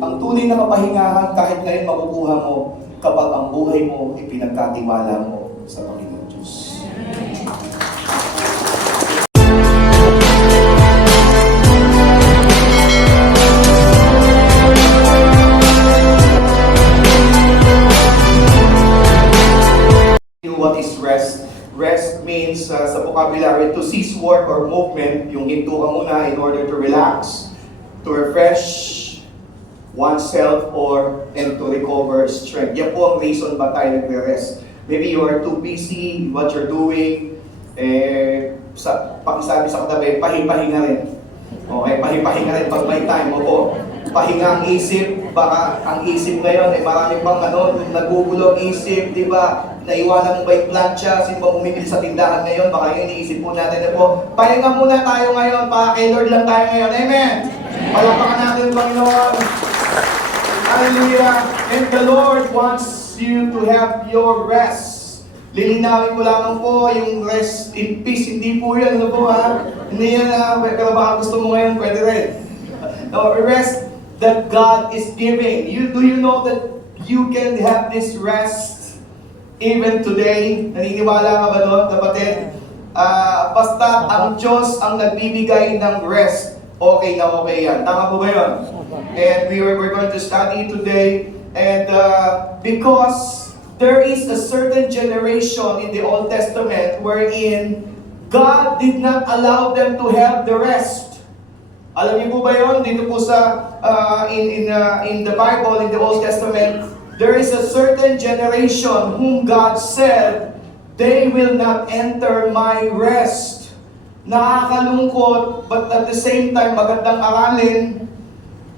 Ang tunay na kapahingahan kahit ngayon makukuha mo kapag ang buhay mo ipinagkatiwala mo sa Panginoon Diyos. What is rest? Rest means sa vocabulary to cease work or movement, yung hinto ka muna in order to relax, to refresh oneself and to recover strength. Yan po ang reason ba tayo nagre-rest. Maybe you are too busy what you're doing, pakisabi sa katabi, pahipahinga rin. Okay, pahipahinga rin pag may time. Opo, pahinga ang isip, baka ang isip ngayon, marami pang nagugulo ang isip, di ba? Naiwanan mo ba yung plancha? Sino ba bumibili sa tindahan ngayon? Baka yun iniisip po natin na po. Pahinga muna tayo ngayon, kay Lord lang tayo ngayon. Amen! Palakpakan natin ang Panginoon. Hallelujah! And the Lord wants you to have your rest. Lilinawin ko lamang po yung rest in peace. Hindi po yan, ano po ha? Hindi yan pero baka gusto mo ngayon, pwede rin. No, rest that God is giving. Do you know that you can have this rest even today? Naniniwala ka ba doon, kapatid? Basta ang Diyos ang nagbibigay ng rest, okay na okay yan. Tama po ba yun? And we're going to study today. And because there is a certain generation in the Old Testament wherein God did not allow them to have the rest. Alam niyo po ba yun? Dito po sa in the Bible, in the Old Testament, there is a certain generation whom God said, they will not enter my rest. Nakakalungkot, but at the same time, magandang aralin,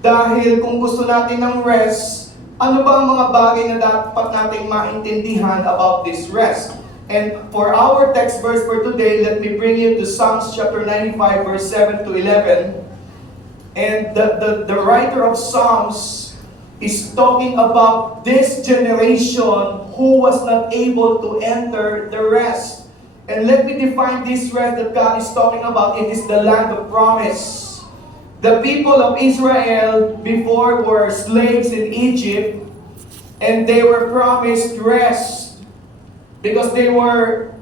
dahil kung gusto natin ng rest, ano ba ang mga bagay na dapat nating maintindihan about this rest? And for our text verse for today, let me bring you to Psalms chapter 95, verse 7 to 11. And the writer of Psalms is talking about this generation who was not able to enter the rest. And let me define this rest that God is talking about. It is the land of promise. The people of Israel before were slaves in Egypt, and they were promised rest because they were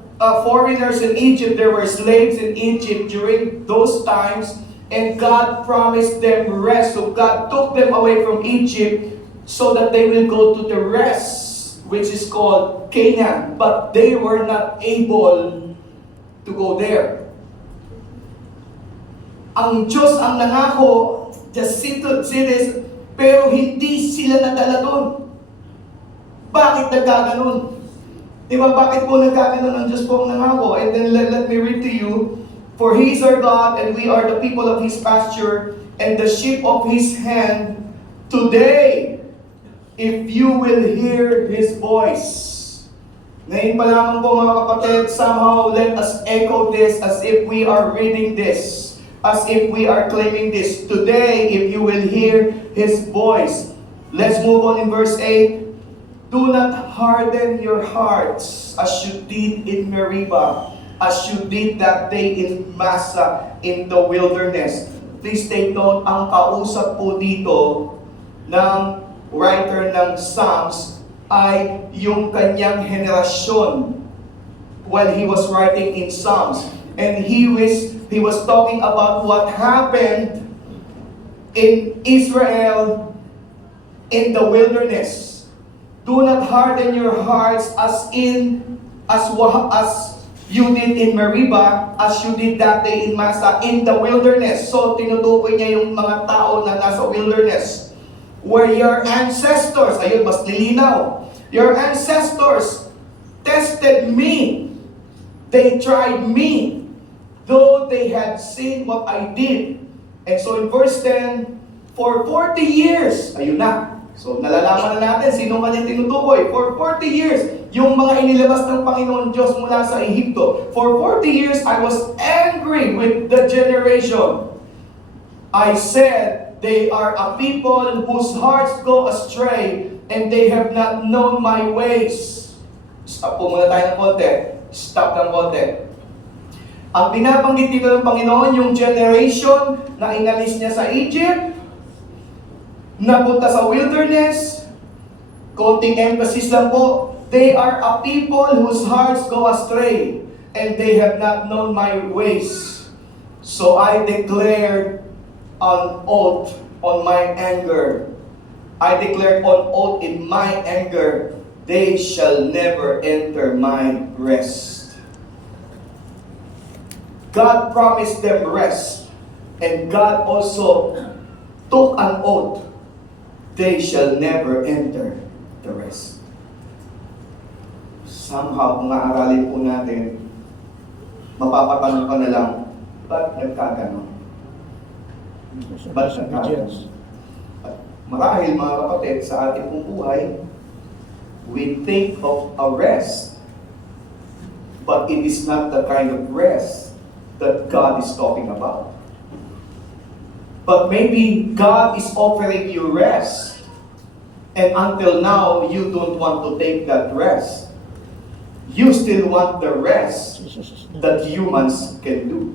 foreigners in Egypt. There were slaves in Egypt during those times, and God promised them rest. So God took them away from Egypt so that they will go to the rest, which is called Canaan. But they were not able to go there. Ang Diyos ang nangako, just cities, pero hindi sila nadala doon. Bakit nagkaganon? Di ba, bakit po nagkaganon ang Diyos po ang nangako? And then let me read to you, for He is our God, and we are the people of His pasture, and the sheep of His hand. Today, if you will hear His voice. Ngayon pa lamang po mga kapatid, somehow let us echo this as if we are reading this. As if we are claiming this. Today, if you will hear His voice. Let's move on in verse 8. Do not harden your hearts as you did in Meribah, as you did that day in Massa, in the wilderness. Please take note, ang kausap po dito ng writer ng Psalms ay yung kanyang henerasyon while he was writing in Psalms. And he was talking about what happened in Israel in the wilderness. Do not harden your hearts as you did in Meribah, as you did that day in Massa, in the wilderness. So tinutukoy niya yung mga tao na nasa wilderness, where your ancestors, ayun, mas lilinaw, your ancestors tested me, they tried me, though they had seen what I did. And so in verse 10, for 40 years, ayun na. So nalalaman na natin sino kanyang tinutukoy. For 40 years, yung mga inilabas ng Panginoon Diyos mula sa Ehipto. For 40 years, I was angry with the generation. I said, they are a people whose hearts go astray, and they have not known my ways. Stop po muna tayo ng konti. Stop ng konti. Ang binabanggit dito ng Panginoon, yung generation na inalis niya sa Egypt, napunta sa wilderness. Konting emphasis lang po. They are a people whose hearts go astray, and they have not known my ways. So I declared an oath on my anger. I declared on oath in my anger, they shall never enter my rest. God promised them rest, and God also took an oath, they shall never enter the rest. Somehow, kung aaralin po natin, mapapatanong ka na lang, ba't nagkaganon? Ba't nagkaganon? Marahil mga kapatid, sa ating pong buhay, we think of a rest, but it is not the kind of rest that God is talking about. But maybe God is offering you rest, and until now, you don't want to take that rest. You still want the rest that humans can do.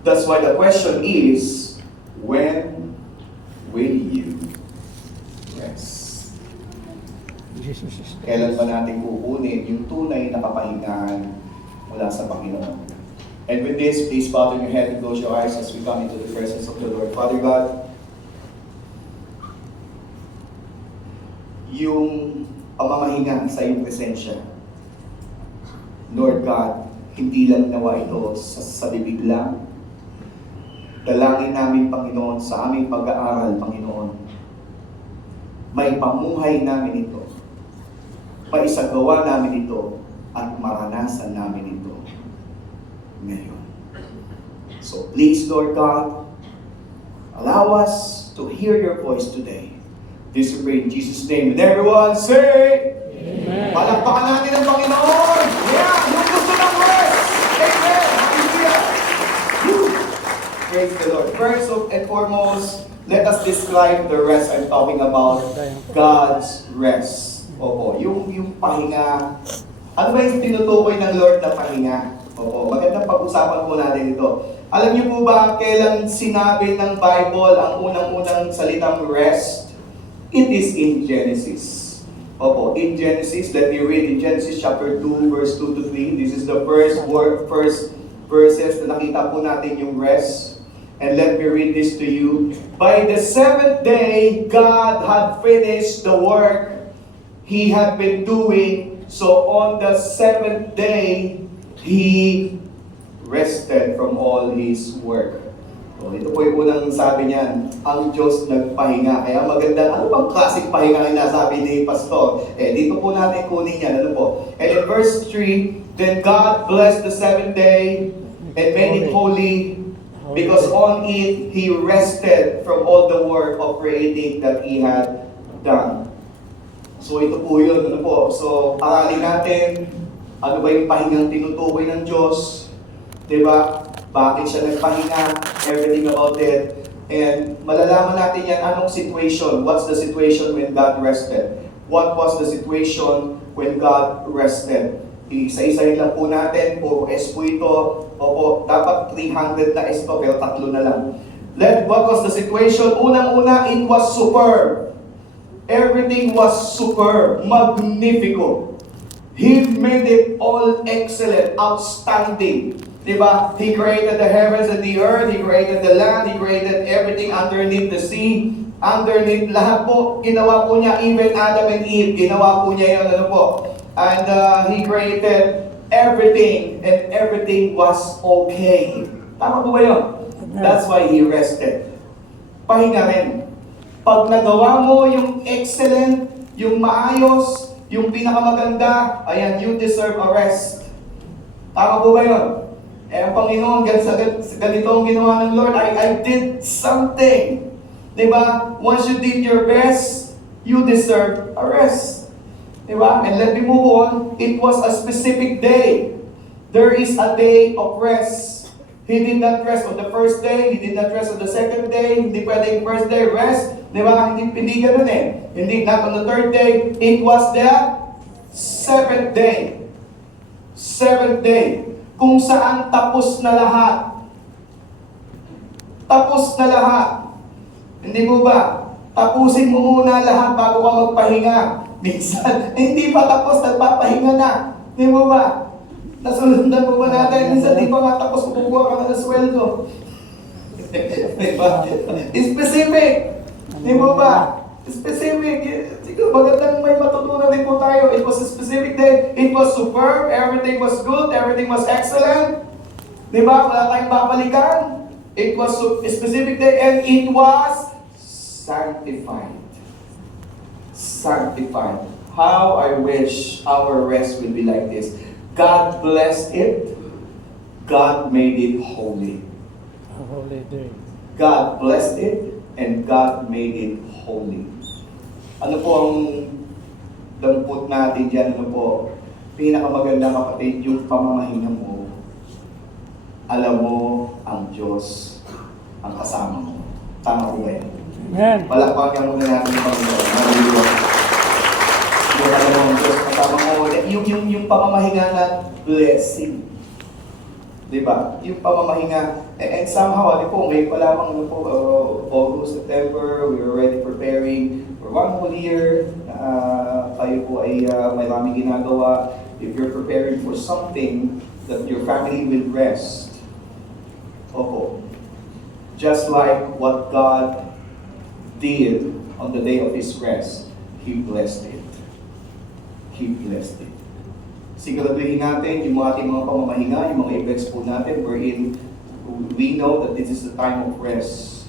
That's why the question is, when will you rest? Kailan ba natin kukunin yung tunay na kapahingahan mula sa Panginoon? And with this, please bow your head and close your eyes as we come into the presence of the Lord. Father God, yung pamamahinga sa iyong presensya, Lord God, hindi lang nawa ito sa bibig lang. Dalangin namin, Panginoon, sa aming pag-aaral, Panginoon, may pamuhay namin ito, maisagawa namin ito, at maranasan namin ito ngayon. So please, Lord God, allow us to hear your voice today. This we pray in Jesus' name. And everyone say, Amen. Palakpakan natin ang Panginoon. Yeah, yung gusto ng rest. Amen. Hallelujah. Praise the Lord. First and foremost, let us describe the rest I'm talking about. God's rest. Opo, yung pahinga. Ano ba yung tinutukoy ng Lord na pahinga? Opo, magandang pag-usapan po natin ito. Alam niyo po ba kailan sinabi ng Bible ang unang-unang salitang rest? It is in Genesis. Opo, in Genesis, let me read in Genesis chapter 2, verse 2 to 3. This is the first verses na nakita po natin yung rest. And let me read this to you. By the seventh day, God had finished the work He had been doing. So on the seventh day, He rested from all His work. So, ito po yung unang sabi niyan, ang Diyos nagpahinga. Kaya maganda, ano bang klaseng pahinga ang nasabi ni Pastor? Dito po natin kunin yan, ano po. And in verse 3, then God blessed the seventh day and made it holy, because on it He rested from all the work of creating that He had done. So ito po yun, ano po. So aralin natin, ano ba yung pahingang tinutukoy ng Diyos? Diba? Bakit siya nagpahinga? Everything about it. And malalaman natin yan, anong situation? What's the situation when God rested? What was the situation when God rested? Isa-isahin lang po natin. Puro S po ito. Opo, dapat 300 na S to, pero 3 na lang. What was the situation? Unang-una, it was superb. Everything was superb. Magnifico. He made it all excellent, outstanding. Diba? He created the heavens and the earth, He created the land, He created everything underneath the sea, underneath lahat po, ginawa po niya, even Adam and Eve, ginawa po niya yun, ano po. And He created everything, and everything was okay. Tama po ba yun? That's why He rested. Pahinga rin. Pag nagawa mo yung excellent, yung maayos, yung pinakamaganda, ayan, you deserve a rest. Tama po ba yun? Ang Panginoon, ganito ang ginawa ng Lord. I did something. Diba? Once you did your best, you deserve a rest. Diba? And let me move on. It was a specific day. There is a day of rest. He did not rest on the first day. He did not rest on the second day. Hindi pwedeng first day rest. Diba? Hindi ganun eh. Hindi, not on the third day. It was the seventh day. Seventh day. Kung saan tapos na lahat. Tapos na lahat. Hindi mo ba? Tapusin mo muna lahat bago ka magpahinga. Minsan, hindi pa tapos, nagpapahinga na. Di mo ba? Nasundan mo ba natin? Minsan, di pa nga tapos, kukuha ka na ng sweldo. Di ba? Specific. Di mo ba? Specific. Siguro, magandang may matutunan din po tayo. It was a specific day. It was superb. Everything was good. Everything was excellent. Di ba? Wala tayong babalikan. It was a specific day and it was sanctified. Sanctified. How I wish our rest would be like this. God blessed it. God made it holy. A holy day. God blessed it and God made it holy. Ano po ang dampot natin dyan? Ano po? Pinakamaganda kapatid, yung pamamahinga mo. Alam mo ang Diyos ang kasama mo. Tama po ba yan? Amen. Palakpakan muna natin yung Panginoon. Hallelujah. Yung alam mo ang Diyos kasama mo. Yung pamamahinga na blessing. Diba? Yung pamamahinga. And somehow, ano po, ngayon pa lamang, ano po, August, September, we were already preparing for one whole year. Kayo po ay may maraming ginagawa. If you're preparing for something that your family will rest. Opo. Just like what God did on the day of His rest, He blessed it. He blessed it. Siguraduhin natin yung ating mga pamamahinga, yung mga events po natin wherein we know that this is the time of rest.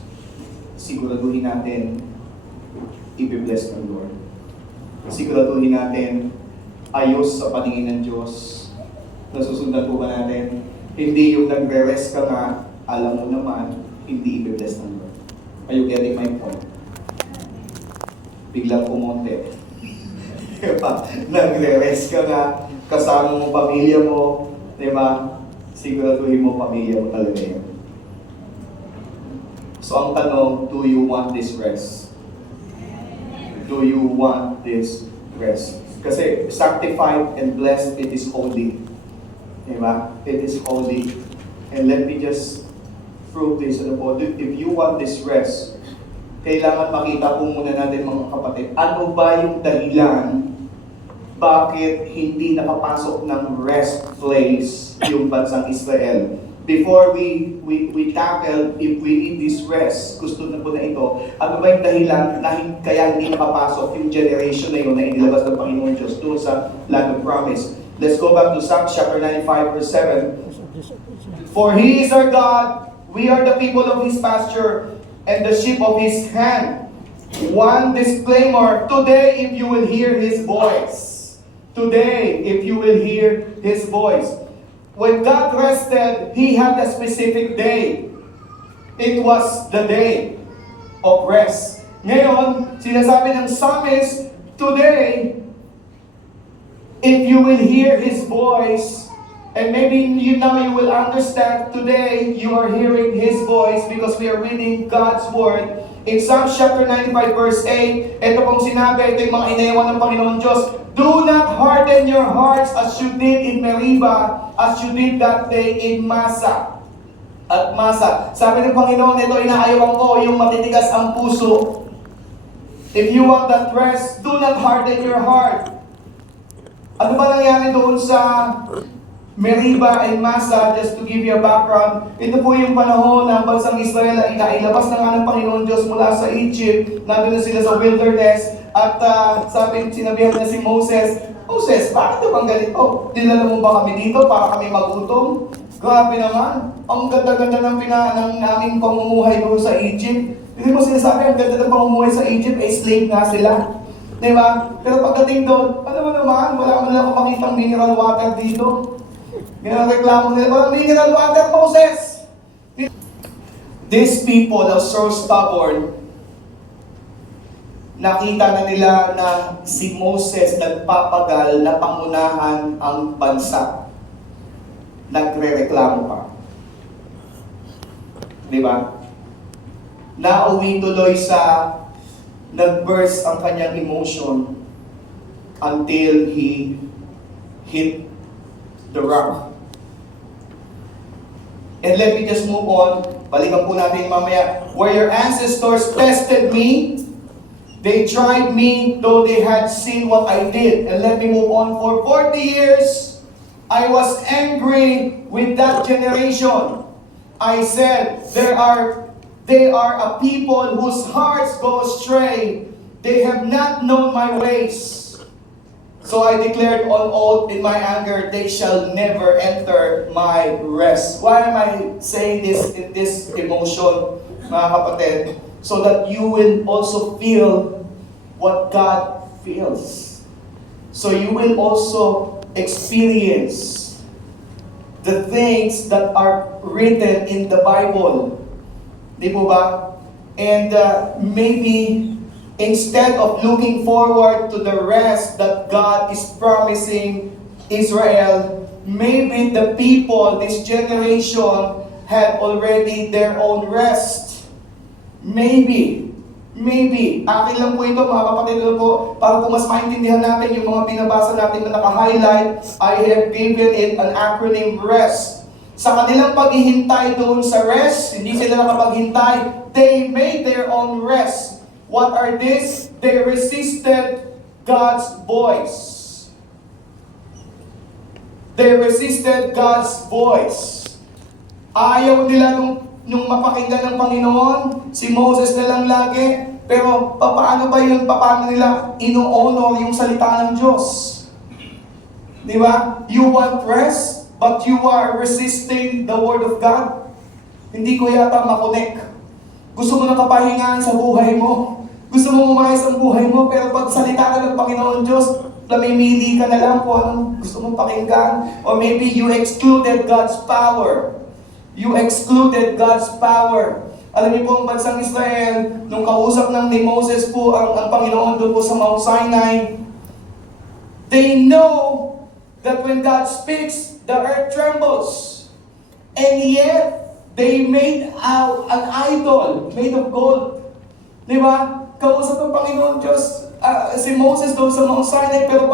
Siguraduhin natin i-bless ng Lord. Siguraduhin natin ayos sa paningin ng Diyos. Nasusundan po ba natin? Hindi yung nagre-rest ka nga, alam mo naman, hindi i-bless ng Lord. Are you getting my point? Biglang pumonte. Diba? Nagre-rest ka nga, kasama mo pamilya mo, diba? Siguraduhin mo pamilya mo talaga yun. So ang tanong, do you want this rest? Do you want this rest? Kasi sanctified and blessed, it is holy. Diba? It is holy. And let me just prove this. Ano po? If you want this rest, kailangan makita po muna natin mga kapatid, ano ba yung dahilan bakit hindi nakapasok ng rest place yung bansang Israel? Before we tackle if we need this rest, gusto na po na ito, ano ba yung dahilan na kaya hindi nakapasok yung generation na yun na inilabas ng Panginoon Diyos doon sa land of promise? Let's go back to Psalms chapter 95 verse 7. For He is our God, we are the people of His pasture, and the sheep of His hand. One disclaimer, today if you will hear His voice. Today, if you will hear His voice. When God rested, He had a specific day. It was the day of rest. Ngayon, sinasabi ng psalmist, today, if you will hear His voice, and maybe now you will understand, today you are hearing His voice because we are reading God's Word. In Psalms chapter 95 verse 8, ito pong sinabi, ito yung mga inayawan ng Panginoon Diyos, do not harden your hearts as you did in Meribah, as you did that day in Massa. At Massa. Sabi ng Panginoon, ito inaayawan ko, yung matitigas ang puso. If you want that rest, do not harden your heart. Ano ba nangyari doon sa Meribah and Massa? Just to give you a background, ito po yung panahon na ang bansang Israel ay inailabas na nga ng Panginoon Diyos mula sa Egypt. Nandun na sila sa wilderness. At sinabihan na si Moses, Moses, bakit naman ganito? Dinala mo ba kami dito para kami magutom? Grabe naman. Ang ganda-ganda ng aming pamumuhay doon sa Egypt. Hindi mo sinasabi, ang ganda ng pamumuhay sa Egypt, eh slave nga sila. Diba? Pero pagdating doon, ano mo naman, wala mo lang makitang mineral water dito. Ganang reklamo nila, walang mineral water, Moses! These people are so stubborn. Nakita na nila na si Moses nagpapagal na pangunahan ang bansa. Nagre-reklamo pa. Di ba? Nauwi tuloy sa nag-burst ang kanyang emotion until he hit the rock. And let me just move on. Balikan po natin mamaya. Where your ancestors tested me, They tried me, though they had seen what I did. And let me move on. For 40 years, I was angry with that generation. I said, they are a people whose hearts go astray. They have not known my ways. So I declared on oath in my anger, they shall never enter my rest. Why am I saying this in this emotion, mga kapatid? So that you will also feel what God feels. So you will also experience the things that are written in the Bible. Di po ba? And maybe instead of looking forward to the rest that God is promising Israel, maybe the people, this generation, had already their own rest. Maybe. Akin lang po ito, mga kapatid, po, para po mas maintindihan natin yung mga binabasa natin na naka-highlight, I have given it an acronym REST. Sa kanilang paghihintay doon sa rest, hindi sila nakapaghintay, they made their own rest. What are this? They resisted God's voice. They resisted God's voice. Ayaw nila nung mapakinggan ng Panginoon, si Moses na lang lagi, pero paano ba yun? Paano nila ino-honor yung salita ng Diyos? Di ba? You want rest, but you are resisting the Word of God? Hindi ko yata makonek. Gusto mo ng kapahingaan sa buhay mo. Gusto mo umayos ang buhay mo, pero pag salita ka ng Panginoon Diyos, namimili ka na lang kung anong gusto mong pakinggan. Or maybe you excluded God's power. You excluded God's power. Alam niyo po, ang bansang Israel, nung kausap ni Moses po ang Panginoon doon po sa Mount Sinai, they know that when God speaks, the earth trembles. And yet, they made an idol made of gold. Di ba? Kausap ng Panginoon Diyos, si Moses doon sa Mount Sinai, pero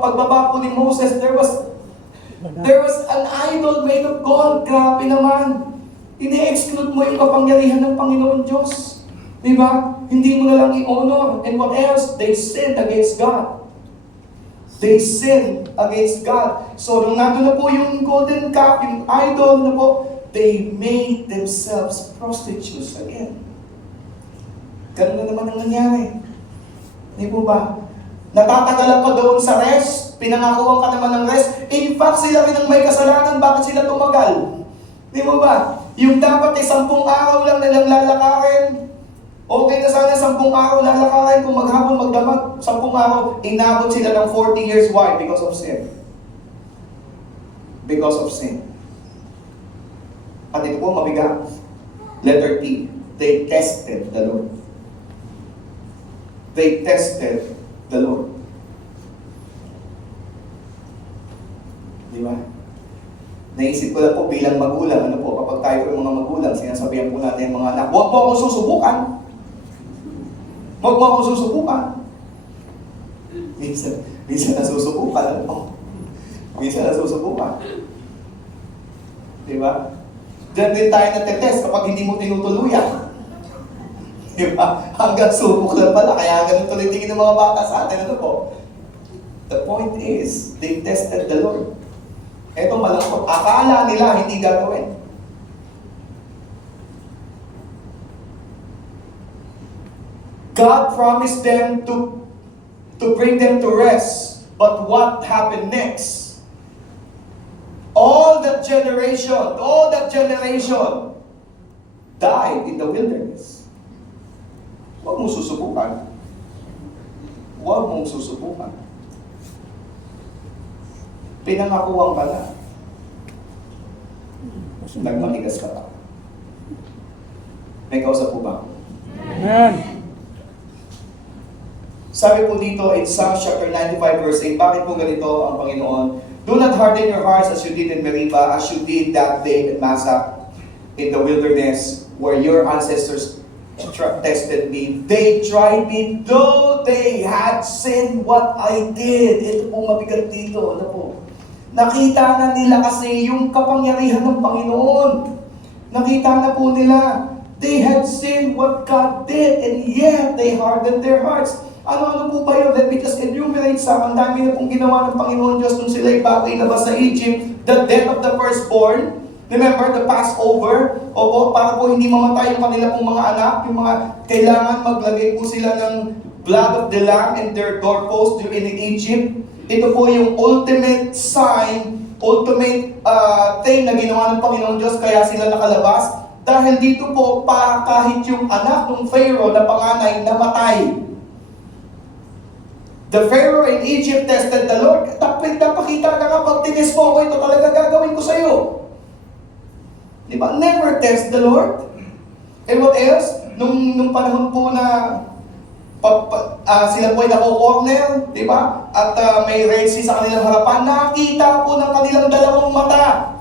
pagbaba po ni Moses, there was an idol made of gold. Grabe naman. Ini-exclude mo yung kapangyarihan ng Panginoon Diyos. Di ba? Hindi mo na lang i-honor. And what else? They sinned against God. They sinned against God. So, nung nandun na po yung golden calf, yung idol na po, they made themselves prostitutes again. Ganun na naman ang nangyari. Di po ba? Natatagalan pa doon sa rest, pinangakuhan ka naman ng rest. In fact, sila rin ang may kasalanan, bakit sila tumagal? Di mo ba? Yung dapat ay 10 araw lang nilang lalakarin. Okay na sana 10 araw lalakarin kung maghapon magdamag. 10 araw, inabot sila ng 40 years. Why? Because of sin. Because of sin. At ito po mabigat. Letter T. They tested the Lord. They tested the Lord. Di ba? Naisip ko lang po bilang magulang, ano po, kapag tayo po yung mga magulang, sinasabihan po natin yung mga anak, huwag mo akong susubukan. Huwag mo akong susubukan. Minsan nasusubukan, ano po? Minsan nasusubukan. Di ba? Diyan din tayo natetest kapag hindi mo tinutuluyan. Di ba? Hanggang subok lang pala, kaya ganun tuloy tingin ng mga bata sa atin, ano po? The point is, they tested the Lord. Eto malungkot. Akala nila hindi gagawin. God promised them to bring them to rest. But what happened next? All that generation died in the wilderness. Huwag mong susubukan. Huwag mong susubukan. Pinangakuwang ka na. Nagmatigas ka pa. May kausap po ba? Amen. Sabi po dito in Psalms chapter 95 verse 8, bakit po ganito ang Panginoon? Do not harden your hearts as you did in Meribah, as you did that day in Massah, in the wilderness, where your ancestors tested me. They tried me, though they had sinned what I did. Ito po mabigat dito. Ano po? Nakita na nila kasi yung kapangyarihan ng Panginoon. Nakita na po nila. They had seen what God did, and yet they hardened their hearts. Ano po ba yun? Let me just enumerate some. Ang dami na pong ginawa ng Panginoon Diyos nung sila'y bago ilabas sa Egypt. The death of the firstborn. Remember the Passover? Opo, para po hindi mamatay yung kanila pong mga anak. Yung mga kailangan maglagay po sila ng blood of the lamb in their doorpost in Egypt. Ito po yung ultimate sign, ultimate thing na ginawa ng Panginoon Diyos kaya sila nakalabas. Dahil dito po pa kahit yung anak ng Pharaoh na panganay namatay. The Pharaoh in Egypt tested the Lord. Napakita na nga, pag tinis mo ako, ito talaga gagawin ko sa iyo. Diba? Never test the Lord. And what else? Nung panahon po na sila po ay nako-corner, di ba? At may Red Sea sa kanilang harapan, nakita po ng kanilang dalawang mata.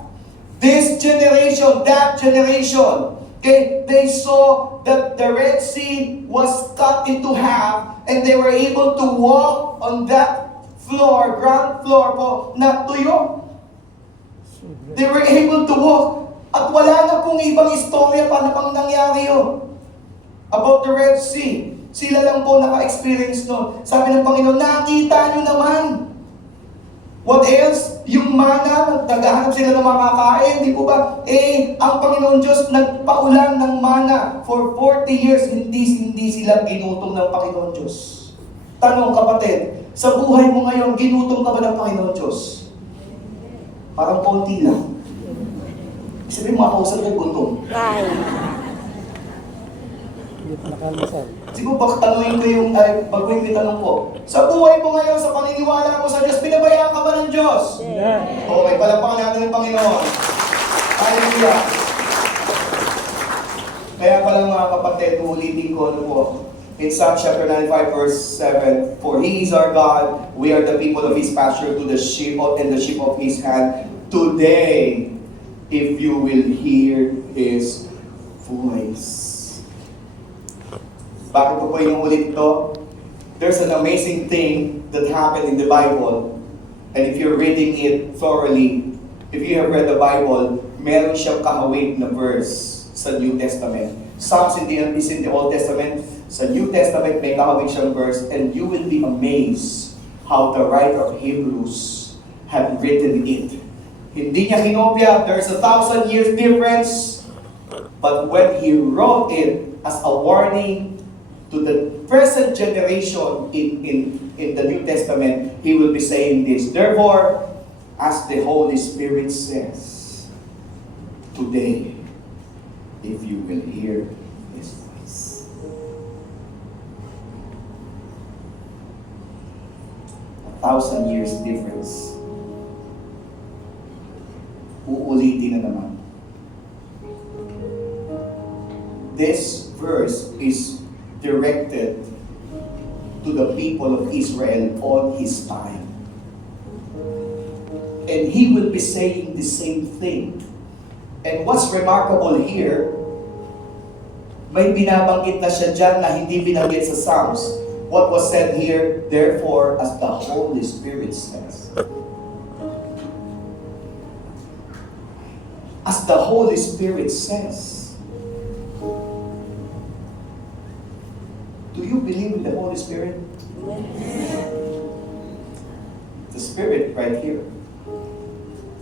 This generation, that generation, okay, they saw that the Red Sea was cut into half and they were able to walk on that floor, ground floor po, na tuyo. They were able to walk. At wala na pong ibang istorya pa na pang nangyari yun. About the Red Sea. Sila lang po naka-experience nun. Sabi ng Panginoon, nakita nyo naman. What else? Yung mana, naghahanap sila ng makakain, di po ba? Ang Panginoon Diyos nagpaulan ng mana for 40 years, hindi sila ginutom ng Panginoon Diyos. Tanong kapatid, sa buhay mo ngayon, ginutom ka ba ng Panginoon Diyos? Parang konti lang. Sabihin mo, kausap ko gutom. Hindi pa nakalisal. Siguro baka tanungin ko yung, baguhin ko yung tanong ko. Sa buhay mo ngayon, sa paniniwala mo sa Diyos, pinabayaan ka ba ng Diyos? Hindi. Okay, palapakan natin ng Panginoon. Hallelujah. Kaya pala mga kapatid, ulitin ko ano po. In Psalm chapter 95 verse 7, For He is our God, we are the people of His pasture, to the sheep and the sheep of His hand. Today, if you will hear His voice. Bakit ko po yung ulit ito? There's an amazing thing that happened in the Bible. And if you're reading it thoroughly, if you have read the Bible, meron siyang kahawig na verse sa New Testament. Psalms is in the Old Testament. Sa New Testament, may kahawig siyang verse. And you will be amazed how the writer of Hebrews had written it. Hindi niya kinopya. There's 1,000 years difference. But when he wrote it as a warning to the present generation in the New Testament, he will be saying this. Therefore, as the Holy Spirit says, today, if you will hear His voice. 1,000 years difference. Uulitin na naman. This verse is directed to the people of Israel on his time. And he will be saying the same thing. And what's remarkable here, may binabanggit na siya dyan na hindi binanggit sa Psalms. What was said here, therefore, as the Holy Spirit says. As the Holy Spirit says. Do you believe in the Holy Spirit? The Spirit right here.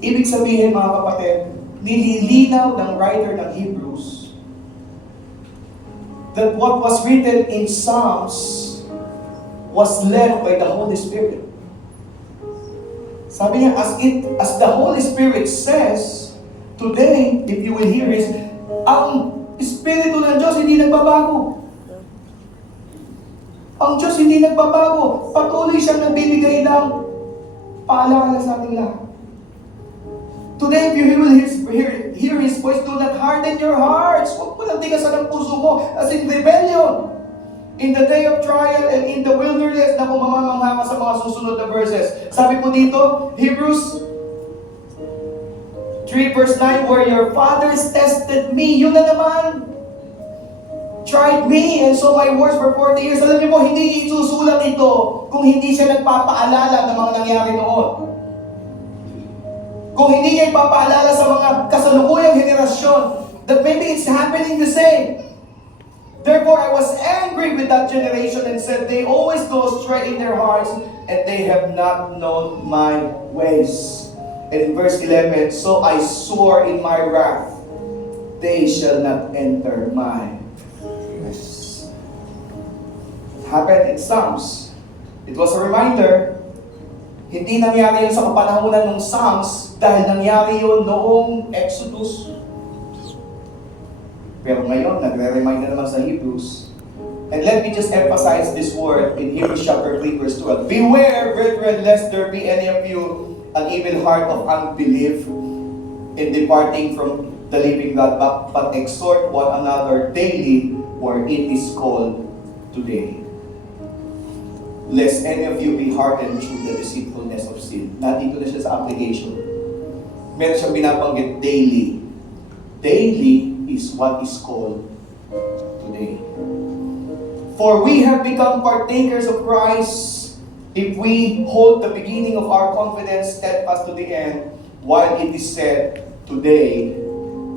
Ibig sabihin mga kapatid, nililinaw ng writer ng Hebrews that what was written in Psalms was led by the Holy Spirit. Sabi niya, as the Holy Spirit says, today, if you will hear it, ang Espiritu ng Diyos hindi nagbabago. Ang Diyos hindi nagbabago. Patuloy siyang nagbibigay ng paalala sa ating lahat. Today, if you will hear His voice, do not harden your hearts. Huwag mo lang tigasan ang puso mo as in rebellion. In the day of trial and in the wilderness, na kung mamamangha ka sa mga susunod na verses. Sabi po dito, Hebrews 3 verse 9, where your fathers tested me. Yun na naman. Tried me and so my words for 40 years. Alam niyo po, hindi isusulat ito kung hindi siya nagpapaalala ng mga nangyari noon. Kung hindi niya ipapaalala sa mga kasalukuyang henerasyon that maybe it's happening the same. Therefore I was angry with that generation and said, they always go astray in their hearts, and they have not known my ways. And in verse 11, so I swore in my wrath, they shall not enter my rest. It happened in Psalms. It was a reminder. Hindi nangyari yun sa kapanahunan ng Psalms dahil nangyari yun noong Exodus. Pero ngayon, nagre-remind na naman sa Hebrews. And let me just emphasize this word in Hebrews chapter 3 verse 12. Beware, brethren, lest there be any of you an evil heart of unbelief in departing from the living God, but exhort one another daily, for it is called today. Lest any of you be hardened through the deceitfulness of sin. Nandito na siya sa application. Meron siyang binabanggit daily. Daily is what is called today. For we have become partakers of Christ if we hold the beginning of our confidence steadfast to the end, while it is said, today,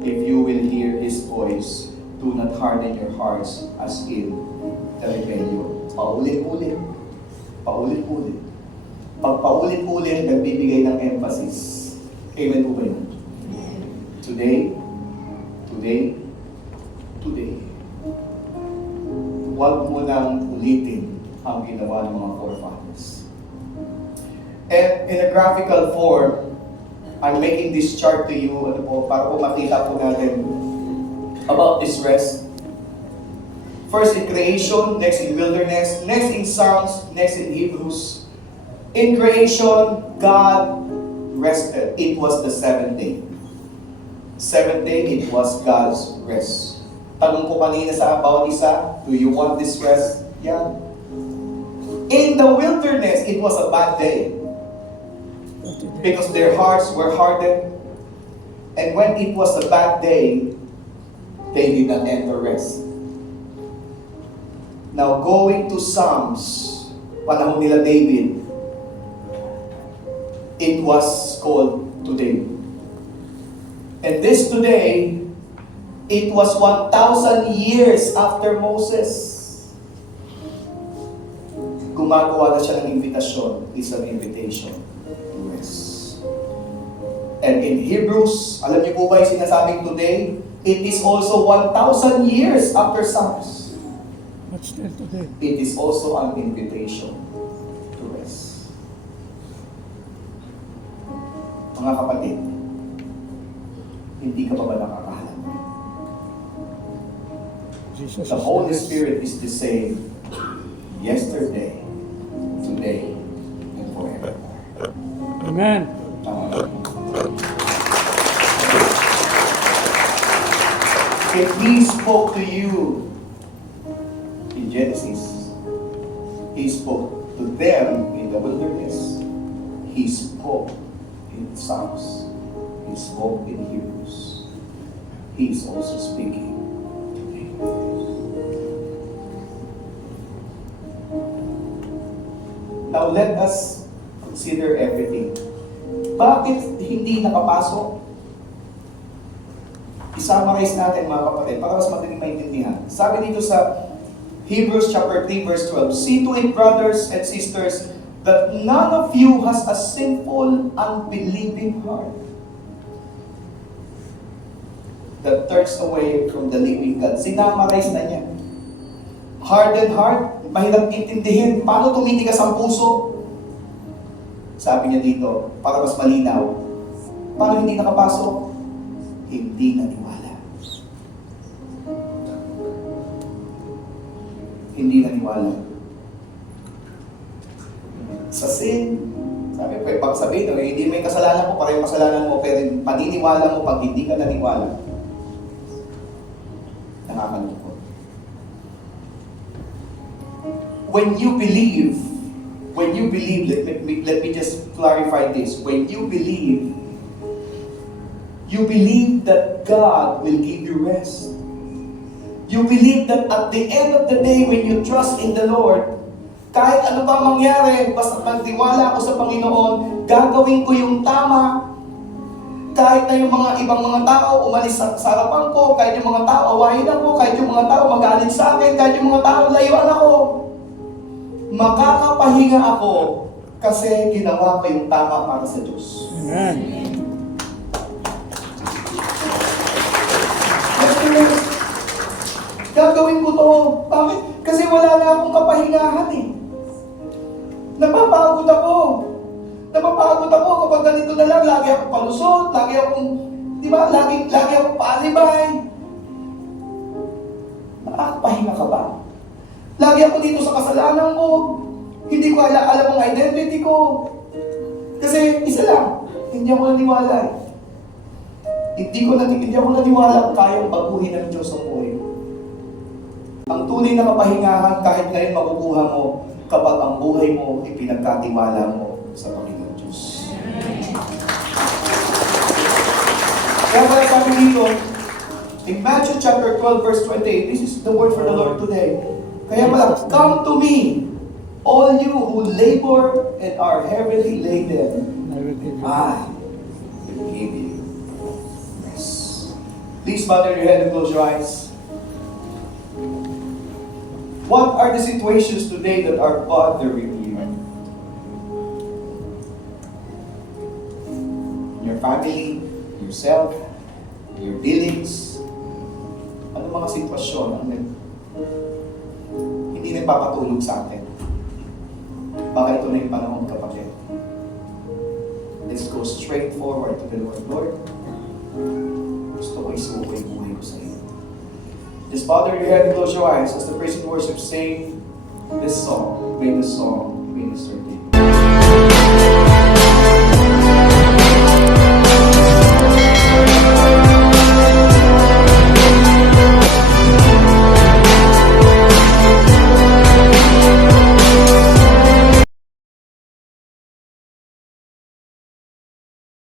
if you will hear His voice, do not harden your hearts as in the rebellion. Paulit-ulit. Paulit-ulit. Pag paulit-ulit, nagbibigay ng emphasis. Amen po ba yun? Today, today, today. Huwag mo lang ulitin ang ginawa ng mga forefathers. And in a graphical form, I'm making this chart to you para po makita po natin about this rest. First in creation, next in wilderness, next in Psalms, next in Hebrews. In creation, God rested. It was the seventh day. Seventh day, it was God's rest. Tanong ko kanina sa bawat isa, do you want this rest? Yeah. In the wilderness, it was a bad day. Because their hearts were hardened. And when it was a bad day, they did not enter rest. Now, going to Psalms, panahon nila David, it was called today. And this today, it was 1,000 years after Moses. Gumagawa na siya ng invitation. It's an invitation to rest. And in Hebrews, alam niyo po ba yung sinasabing today? It is also 1,000 years after Psalms. But still today. It is also an invitation to rest. Mga kapatid, hindi ka pa ba nakakahanap? Jesus The is Holy the rest. Spirit is the same yesterday, today, and forever. Amen. If He spoke to you in Genesis, He spoke to them in the wilderness, He spoke in Psalms, He spoke in Hebrews, He is also speaking today. Now let us consider everything. Bakit hindi nakapasok? I-summarize natin mga kapatid para mas madaling maintindihan. Sabi dito sa Hebrews chapter 3 verse 12, see to it, brothers and sisters, that none of you has a sinful, unbelieving heart that turns away from the living God. Sinamarize na niya. Hardened heart, mahirap intindihin. Paano tumitigas ang puso? Sabi niya dito, para mas malinaw, paano hindi nakapasok? Hindi naniwala. Hindi naniwala. Sa sin, sabi ko, pag sabihin, hindi may kasalanan mo, parang kasalanan mo, pero paniniwala mo pag hindi ka naniwala. Nakakalungkot. When you believe, let me just clarify this. When you believe that God will give you rest. You believe that at the end of the day, when you trust in the Lord, kahit ano pa mangyari, basta magtiwala ako sa Panginoon, gagawin ko yung tama. Kahit na yung mga ibang mga tao umalis sa harapan ko, kahit yung mga tao awayin ako, kahit yung mga tao magalit sa akin, kahit yung mga tao layuan ako, makakapahinga ako kasi ginawa ko yung tama para sa Diyos. Amen. Gagawin ko to. Bakit? Kasi wala na akong kapahingahan eh. Napapagod ako. Napapagod ako kapag ganito na lang. Lagi akong palusot, lagi akong, di ba, lagi akong paalibay. Nakakapahinga ka ba? Lagi ako dito sa kasalanan ko. Hindi ko alam ang identity ko. Kasi isa lang, hindi ako naniwala eh. Hindi ako naniwala kung kayang baguhin ng Diyos ang buhay ko. Ang tunay na kapahingahan kahit ngayon makukuha mo kapag ang buhay mo ipinagkatiwala mo sa Panginoon Diyos. Kaya pala sabi dito, in Matthew chapter 12 verse 28, this is the word for the Lord today. Kaya pala, come to me, all you who labor and are heavily laden, I will give you. I will give you rest. Please bow down your head and close your eyes. What are the situations today that are bothering you? Your family, yourself, your dealings. Ano mga sitwasyon ang hindi nagpapatulog sa atin? Baka ito na yung panahon, kapatid. Let's go straight forward to the Lord. Lord, gusto ko isuko yung buhay ko sa iyo. Just bow down your head and close your eyes as the praise and worship sing this song. May this song, may this sermon.